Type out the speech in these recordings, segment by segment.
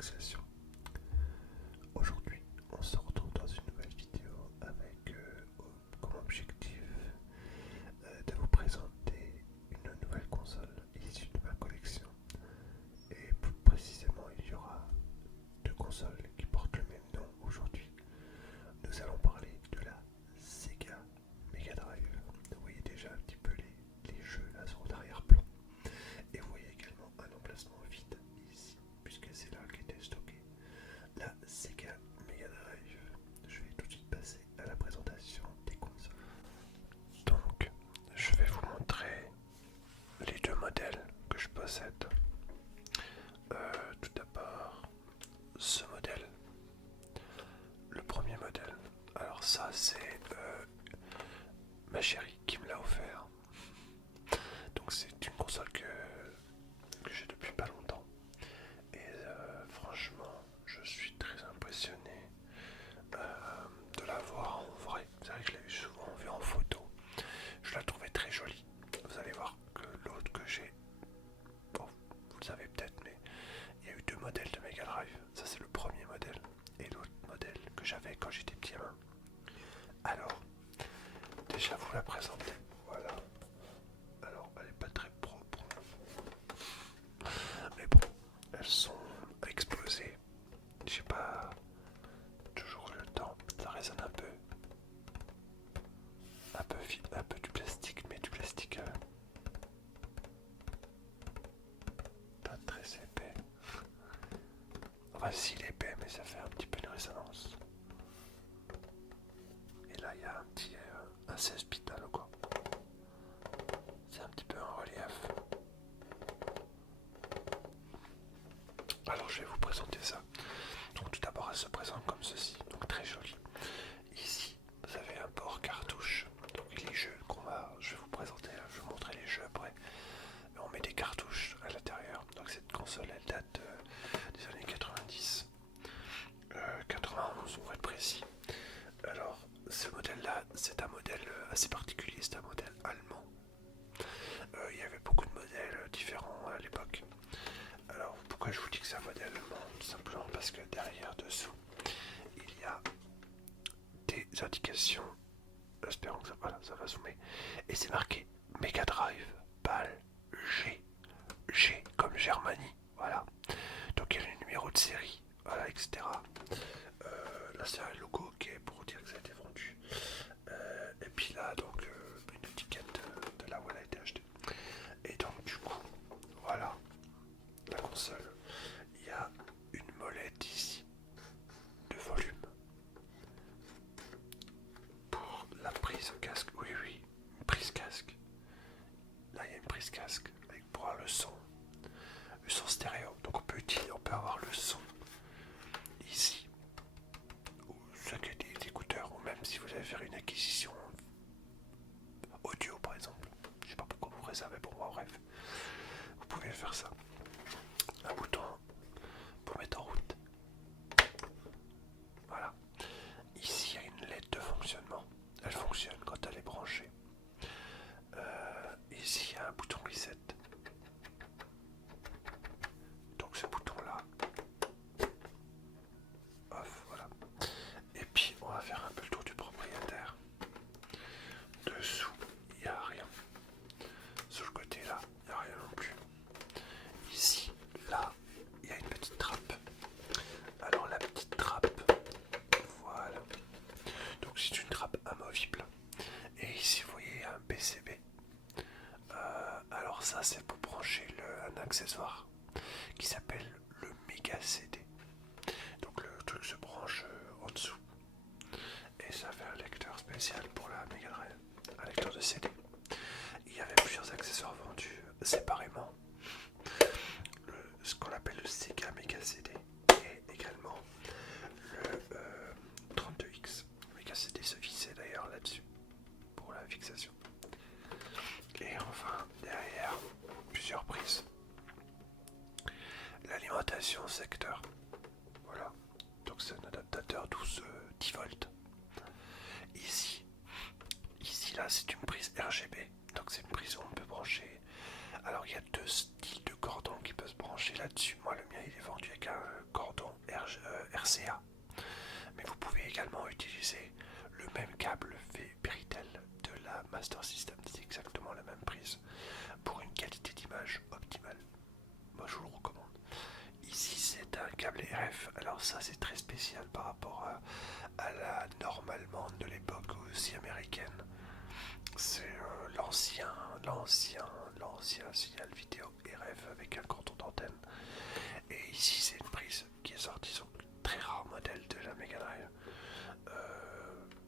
relaxation. Aujourd'hui, on se retrouve dans une nouvelle vidéo avec comme objectif de vous présenter une nouvelle console issue de ma collection. Et plus précisément, il y aura deux consoles qui portent le même nom aujourd'hui. Nous allons parler de la Sega Mega Drive. Vous voyez déjà un petit peu les jeux là sur l'arrière-plan. Et vous voyez également un emplacement vide ici, puisque c'est là qu'était stocké la Sega Mega Drive. Je vais tout de suite passer à la présentation des consoles. Donc, je vais vous montrer les deux modèles que je possède. Tout d'abord, ce modèle. Le premier modèle. Alors ça, c'est ma chérie qui me l'a offert. Donc c'est une console que j'ai depuis pas longtemps. Et franchement, je suis très impressionné de la voir en vrai. C'est vrai que je l'ai souvent vue en photo. Je la trouvais très jolie. Vous allez voir que l'autre que j'ai, bon, vous le savez peut-être, mais il y a eu deux modèles de Mega Drive. Ça c'est le premier modèle. Et l'autre modèle que j'avais quand j'étais petit gamin. Alors, déjà vous la présentez. Voilà. Alors, elle n'est pas très propre. Mais bon, elles sont explosées. J'ai pas toujours le temps. Ça résonne un peu. Un peu du plastique, mais du plastique pas très épais. Enfin, si, il est épais, mais ça fait un petit peu de résonance. Et là, il y a un petit un 16 bits à logo. C'est un petit peu en relief. Alors, je vais vous présenter ça. Donc, tout d'abord, elle se présente comme ceci. Donc, très jolie. Ici, vous avez un port cartouche. Donc, les jeux je vais vous présenter, je vais vous montrer les jeux après. On met des cartouches à l'intérieur. Donc, cette console, elle date des années 90. 91 pour être précis. Alors, ce modèle-là, c'est un modèle assez particulier, c'est un modèle allemand. Il y avait beaucoup de modèles différents à l'époque. Alors, pourquoi je vous dis que c'est un modèle allemand? Tout simplement parce que derrière, dessous, il y a des indications. Espérons que ça va zoomer. Et c'est marqué Mega Drive, PAL, G. G comme Germanie. Voilà. Donc, il y a le numéro de série, voilà, etc. Là, c'est un logo qui est pour dire que ça a été vendu. Et puis là, donc, une étiquette de là où elle a été achetée. Et donc, du coup, voilà, la console. Il y a une molette ici de volume pour la prise casque. Oui, oui, une prise casque. Là, il y a une prise casque avec pour avoir le son stéréo. Donc, on peut avoir le son ici. Soit que des écouteurs, ou même si vous allez faire une acquisition audio par exemple. Je sais pas pourquoi vous ferez ça, mais pour moi, bref, vous pouvez faire ça. Un bouton pour mettre en route. Voilà. Ici, il y a une LED de fonctionnement. Elle fonctionne quand elle est branchée. Ici, il y a un bouton reset. Donc ce bouton-là, off, voilà. Et puis, on va faire un peu le tour du propriétaire. Dessous, il n'y a rien. Sur le côté là, il n'y a rien non plus. Ici, là, il y a une petite trappe. Alors la petite trappe, voilà. Donc c'est une trappe amovible. Et ici, vous voyez un PCB. Alors ça, c'est pour brancher un accessoire qui s'appelle le Mega CD. Donc le truc se branche en dessous. Et ça fait un lecteur spécial pour la Mega Drive, un lecteur de CD. Il y avait plusieurs accessoires vendus séparément. Ce qu'on appelle le Sega Mega CD et également le 32X. Le Mega CD se fixait d'ailleurs là-dessus pour la fixation. Et enfin, derrière, plusieurs prises. L'alimentation secteur. Voilà. Donc c'est un adaptateur 10 volts. Ici là c'est une prise RGB. Donc c'est une prise où on peut brancher. Alors il y a deux styles de cordon qui peuvent se brancher là-dessus. Moi le mien il est vendu avec un cordon RCA. Mais vous pouvez également utiliser le même câble Péritel de la Master System, c'est exactement la même prise pour une qualité d'image optimale. Moi je vous le recommande. Ici c'est un câble RF, alors ça c'est très spécial par rapport à la norme allemande de l'époque, aussi américaine. C'est l'ancien signal vidéo RF avec un cordon d'antenne. Et ici c'est une prise qui est sortie sur le très rare modèle de la Mega Drive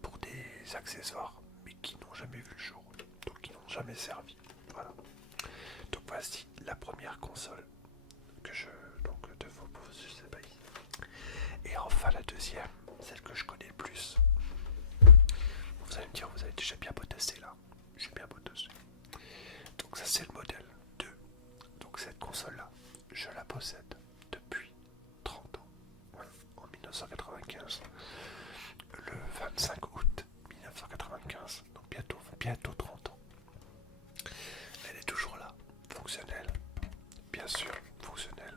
pour des accessoires mais qui n'ont jamais vu le jour, donc qui n'ont jamais servi. Voilà. Donc voici la première console que je de vos ici. Et enfin la deuxième, celle que je connais le plus. Vous allez me dire, vous avez déjà bien botassé là. J'ai bien botassé. Donc ça c'est le modèle 2. Donc cette console là, je la possède depuis 30 ans. Voilà, en 1995. Le 25 août 1995. Donc bientôt 30 ans. Elle est toujours là, fonctionnelle. Bien sûr, fonctionnelle.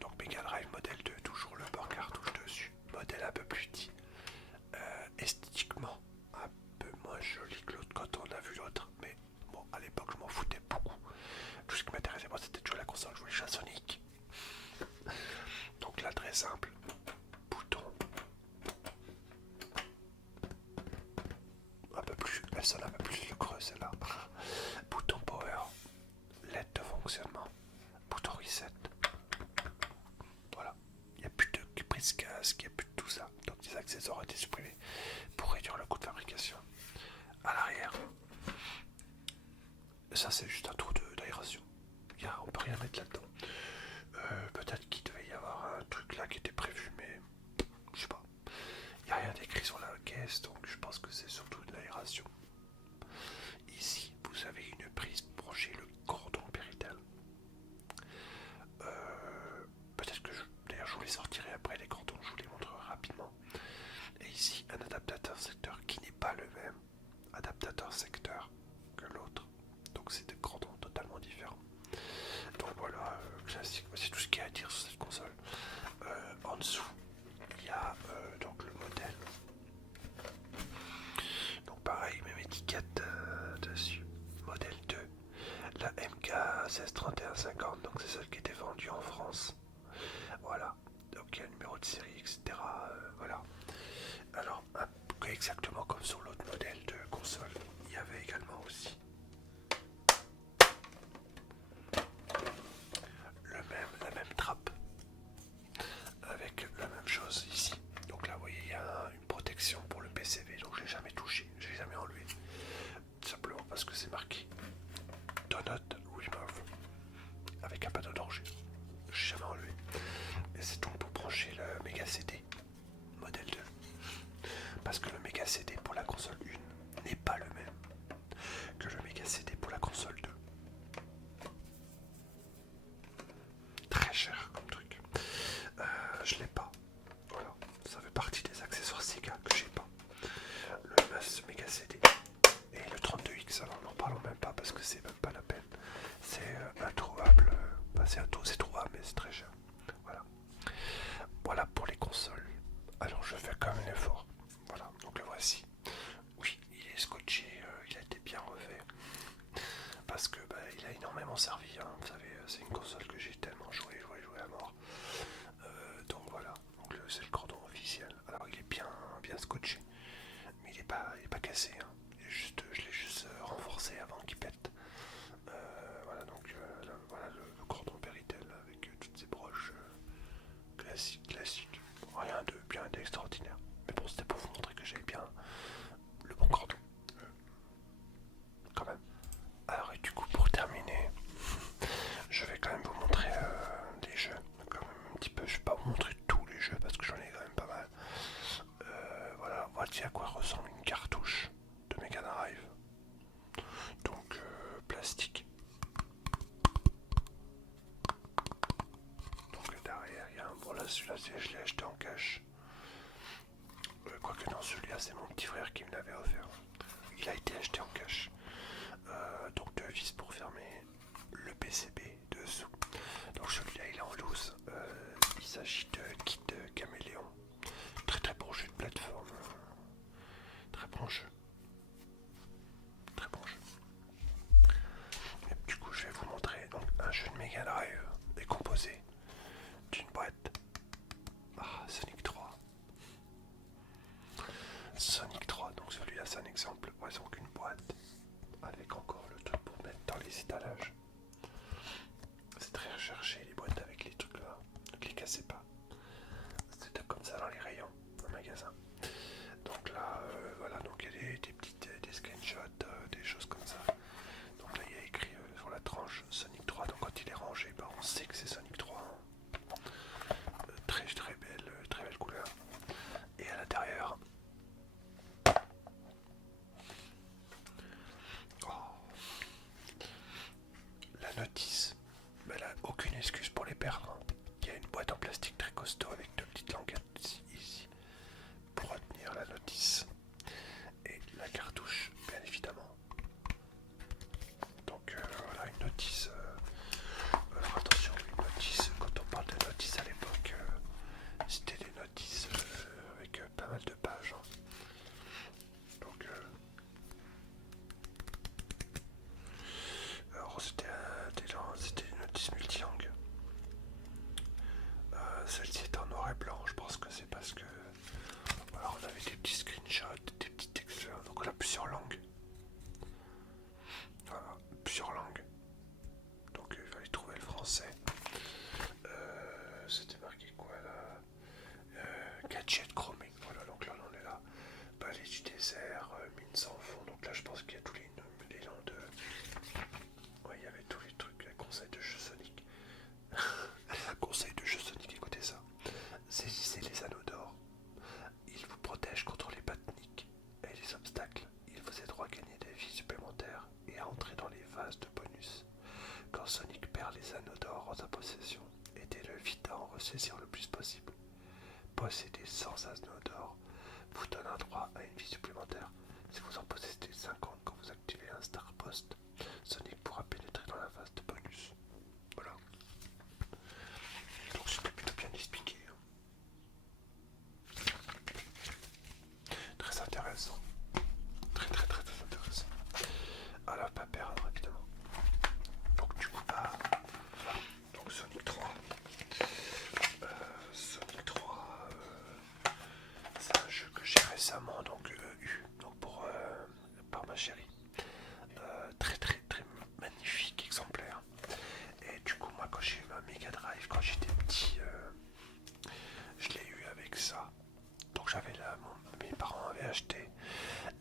Donc Mega Drive modèle 2, toujours le port cartouche dessus. Modèle un peu plus petit. Esthétiquement un peu moins joli que l'autre quand on a vu l'autre, mais bon, à l'époque je m'en foutais beaucoup. Tout ce qui m'intéressait moi c'était de jouer à la console, je voulais jouer à Sonic. Donc là très simple, bouton un peu plus, elle sonne un peu plus le creux celle-là. Bouton power, LED de fonctionnement, bouton reset. Voilà, il n'y a plus de prise casque, il n'y a plus de tout ça. Donc des accessoires ont été supprimés pour réduire le coût de fabrication. À l'arrière, ça c'est juste un trou d'aération. On peut rien mettre là-dedans. Peut-être qu'il devait y avoir un truc là qui était prévu, mais je sais pas. Il n'y a rien d'écrit sur la caisse, donc je pense que c'est surtout de l'aération. Ici, vous avez une prise pour brancher le cordon Péritel. Peut-être que d'ailleurs je vous les sortirai après les cordons, je vous les montrerai rapidement. Et ici, un adaptateur secteur qui n'est pas le même adaptateur secteur que l'autre. Donc c'est des cordons totalement différents. Donc voilà, classique, c'est tout ce qu'il y a à dire sur cette console. En dessous, il y a donc le modèle. Donc pareil, même étiquette dessus. Modèle 2, la MK 163150, donc c'est celle qui était vendue en France. Voilà, donc il y a le numéro de série, etc. Voilà. Alors, exactement comme sur l'autre modèle de console, il y avait également aussi la même trappe avec la même chose ici. Donc là, vous voyez, il y a une protection pour le PCV, donc je l'ai jamais touché, je l'ai jamais enlevé. Simplement parce que c'est marqué Do not remove avec un panneau danger. Je l'ai jamais enlevé. Et c'est donc pour brancher le Mega CD modèle 2. Parce que le Mega CD pour la console 1 n'est pas le même que le Mega CD pour la console 2. Très cher comme truc. Je l'ai pas. Voilà, ça fait partie des accessoires Sega que j'ai pas. Le NAS Mega CD et le 32X, alors n'en parlons même pas parce que c'est même pas la peine. C'est introuvable. C'est trouvable mais c'est très cher. Voilà. Voilà pour les consoles. Alors je fais quand même un effort. Voilà, donc le voici. Oui, il est scotché, il a été bien refait. Parce que il a énormément servi. Hein. Vous savez, c'est une console que j'ai tellement joué à mort. Donc voilà, donc c'est le cordon officiel. Alors il est bien scotché, mais il est pas cassé. Hein. Je l'ai juste renforcé avant qu'il pète. Voilà, donc voilà le cordon Péritel avec toutes ces broches classiques. Rien de bien d'extraordinaire. Mais bon, c'était pour vous montrer que j'avais bien le bon cordon. Quand même. Alors et du coup pour terminer, je vais quand même vous montrer des jeux. Quand même un petit peu, je vais pas vous montrer tous les jeux parce que j'en ai quand même pas mal. Voilà, voici à quoi ressemble une cartouche de Mega Drive. Donc plastique. Donc derrière il y a un bon là, celui-là je l'ai acheté en cash. Quoique non, celui-là c'est mon petit frère qui me l'avait offert. Il a été acheté en cash. Donc deux vis pour fermer le PCB dessous. Donc celui-là il est en loose. Il s'agit de kit caméléon plateforme. Très bon jeu. Très bon jeu. Et du coup, je vais vous montrer donc un jeu de Mega Drive est composé d'une boîte. Sonic 3. Sonic 3, donc celui-là c'est un exemple. Ouais, donc une boîte avec encore le truc pour mettre dans les étalages. C'est très recherché les boîtes avec les trucs là. Ne les cassez pas. C'était comme ça dans les rayons au magasin. Donc là, voilà, donc il y a des petites des screenshots, des choses comme ça. Donc là il y a écrit sur la tranche Sonic 3. Donc quand il est rangé, bah, on sait que c'est Sonic 3. Très belle couleur. Et à l'intérieur, la notice. Mais là, aucune excuse pour les perdre. Il y a une boîte en plastique très costaud avec deux petites languettes ici pour retenir la notice. Et la cartouche, bien évidemment. Donc voilà, une notice. Attention, une notice, quand on parle de notice à l'époque, c'était des notices avec pas mal de pages. Donc, alors c'était une notice multilangue. Celle-ci est en noir et blanc, je pense que c'est parce que voilà, on avait des petits screenshots, des petits textes, donc on a plusieurs langues. Voilà, plusieurs langues. Donc il fallait trouver le français. C'était marqué quoi là, gadget chromé. Voilà, donc là on est là. Palais du désert, mine sans fond. Donc là je pense qu'il y a tous les noms de. Ouais, il y avait tous les trucs, conseil de jeu Sonic. Conseil de jeu Sonic, écoutez ça. Saisissez les anneaux d'or. Ils vous protègent contre les batniques et les obstacles. Ils vous aideront à gagner des vies supplémentaires et à entrer dans les phases de bonus. Quand Sonic perd les anneaux d'or en sa possession, aidez-le vite à en ressaisir le plus possible. Posséder 100 anneaux d'or vous donne un droit à une vie supplémentaire. Si vous en possédez 50 quand vous activez un Star Post, Sonic pourra pénétrer dans la phase de bonus. Voilà. Donc c'était plutôt bien expliqué. Très intéressant. Très intéressant. Alors pas perdre évidemment. Donc du coup donc Sonic 3. Sonic 3 c'est un jeu que j'ai récemment donc eu donc par ma chérie. Très magnifique exemplaire. Et du coup moi quand j'ai eu ma Mega Drive quand j'étais petit, je l'ai eu avec ça. Donc mes parents avaient acheté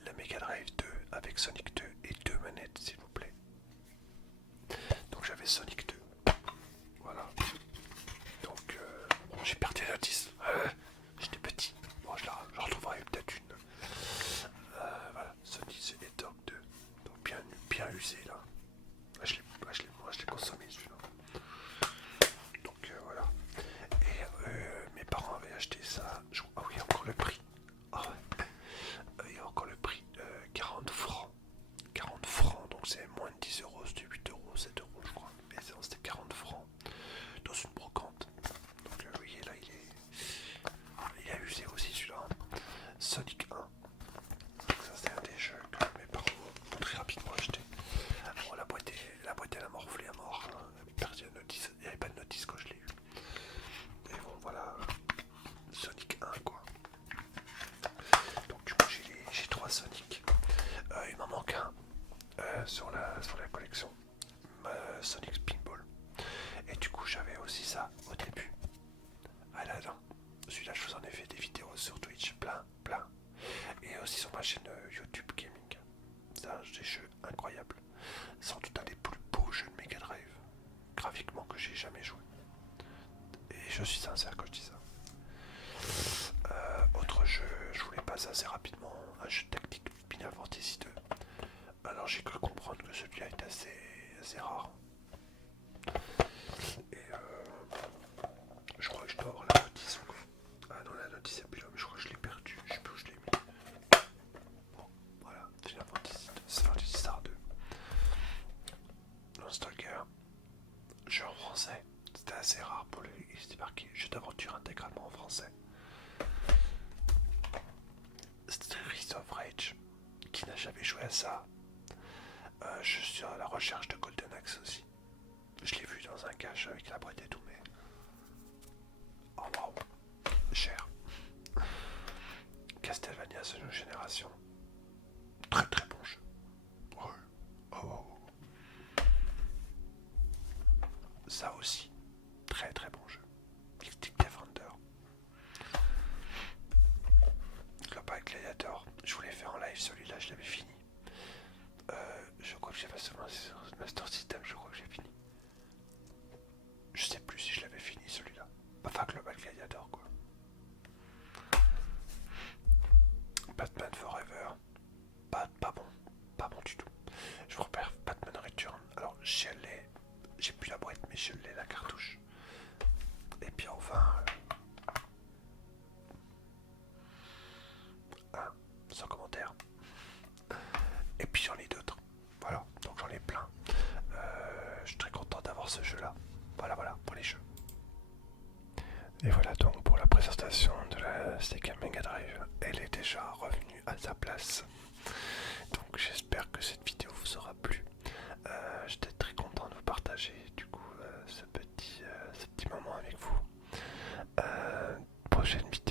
la Mega Drive 2 avec Sonic 2 et deux manettes s'il vous plaît. Donc j'avais Sonic 2. Voilà. Donc j'ai perdu la notice. J'étais petit. Bon je retrouverai peut-être une. Voilà, Sonic et Dog 2. Donc bien usé là. Je l'ai consommé celui-là. Donc voilà. Et mes parents avaient acheté ça. Ah oui, encore le prix. Ah ouais. Il y a encore le prix. 40 francs. 40 francs, donc c'est moins de 10 euros, c'était 8 euros, 7 euros je crois. Mais c'était 40 francs dans une brocante. Donc vous voyez là il a usé aussi celui-là. Sonic 1. Ça c'est un des jeux que mes parents ont très rapidement acheté. Bon, la boîte elle a morflé à mort. Il n'y avait pas de notice quand je l'ai eu. Et bon voilà. Sonic 1 quoi. Donc du coup j'ai 3 Sonic. Il m'en manque un sur la collection. Sonic Pinball. Et du coup j'avais aussi ça au début. Ah là non. Celui-là je vous en ai fait des vidéos sur Twitch, plein. Et aussi sur ma chaîne YouTube Gaming. C'est des jeux incroyables. Sans doute un des plus beaux jeux de Mega Drive graphiquement que j'ai jamais joué. Et je suis sincère quand je dis ça. Autre jeu, je voulais passer assez rapidement, un jeu de tactique Final Fantasy 2. Alors j'ai cru comprendre que celui-là est assez rare. Et je crois que je dois avoir la notice encore. Ah non, la notice est plus là, mais je crois que je l'ai perdu. Je sais plus où je l'ai mis. Bon, voilà, Final Fantasy Star 2. Stalker, jeu en français. C'était assez rare pour lui. Il s'était marqué jeu d'aventure intégralement en français. j'avais joué à ça. Je suis à la recherche de Golden Axe aussi. Je l'ai vu dans un cache avec la boîte et tout, mais... Oh waouh, cher. Castlevania seconde génération. Très très bon jeu. Ouais. Oh, oh, oh. Ça aussi. Très très bon jeu. Mystic Defender. Global Gladiator. Je voulais faire en live celui-là, je l'avais fini. Je crois que j'ai pas seulement Master System, je crois que j'ai fini. Je sais plus si je l'avais fini celui-là. Enfin Global Gladiator quoi. Batman Forever. Pas bon. Pas bon du tout. Je vous repère Batman Return. Alors j'ai plus la boîte mais je l'ai la cartouche. Et puis enfin... sans commentaire. Et puis j'en ai d'autres. Voilà, donc j'en ai plein. Je suis très content d'avoir ce jeu là. Voilà pour les jeux. Et voilà donc pour la présentation de la Sega Mega Drive. Elle est déjà revenue à sa place. Donc j'espère que cette vidéo vous aura plu. J'étais très content de vous partager du coup ce petit moment avec vous. Prochaine vidéo